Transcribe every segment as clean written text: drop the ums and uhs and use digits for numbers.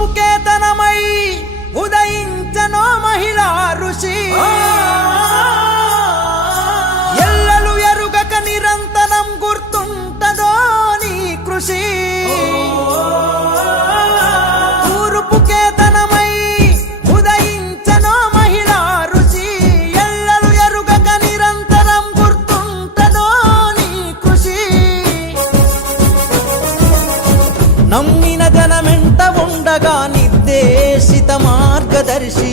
తూర్పు కేతనమై ఉదయించనో మహిళా ఋషి ఎల్లలు ఎరుగక నిరంతరం గుర్తుంటదో నీ కృషి తూర్పు కేతనమై ఉదయించనో మహిళా ఋషి ఎల్లలు ఎరుగక నిరంతరం గుర్తుంటదో నీ కృషి నమ్మిన జనమెంట ఉండగా నిర్దేశిత మార్గదర్శి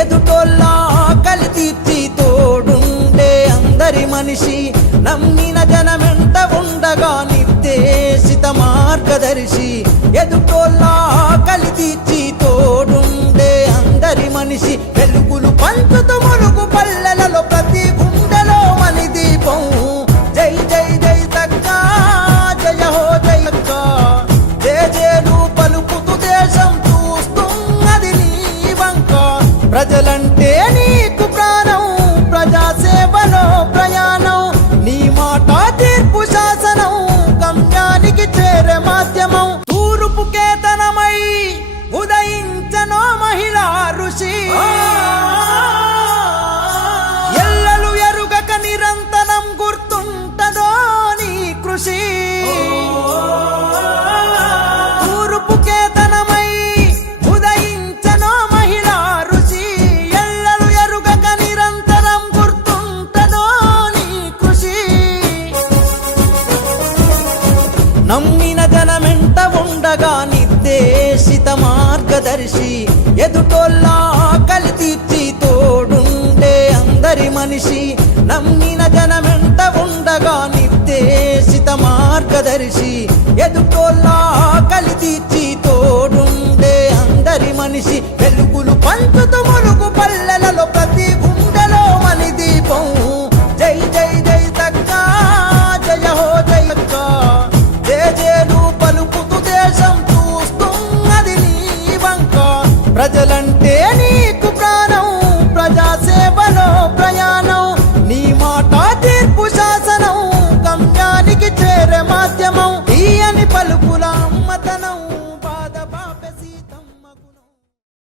ఎదుటోళ్ళ ఆకలి తీర్చి తోడుండే అందరి మనిషి నమ్మిన జనమెంట ఉండగా నిర్దేశిత మార్గదర్శి ఎదుటోళ్ళ ఆకలి తీర్చి తోడుండే అందరి మనిషి వెలుగులు పంచుతూ ములుగు పల్లెలలో ప్రతి గుండెలో మని దీపం జై జై జై తక్కా జయ హో జై అక్కా జేజేలు పలుకుతూ దేశం చూస్తున్నది నీ వంక ప్రజలంటే నీకు ప్రాణం ప్రజాసేవలో ప్రయాణం నీ మాట తీర్పు శాసనం గమ్యానికి చేరే మాధ్యమం తూర్పు కేతనమై ఉదయించనో మహిళా ఋషి ఎల్లలు ఎరుగక నిరంతరం గుర్తుంటదో నీ కృషి తూర్పు కేతనమై ఉదయించనో మహిళా ఋషి ఎల్లలు ఎరుగక నిరంతరం గుర్తుంటదో నీ కృషి నమ్మిన జనమెంట ఉండగా నిర్దేశిత మార్గదర్శి ఎదుటోళ్ళ ఆకలి తీర్చి తోడుండే అందరి మనిషి నమ్మిన జనమెంట ఉండగా నిర్దేశిత మార్గదర్శి ఎదుటోళ్ళ ఆకలి తీర్చి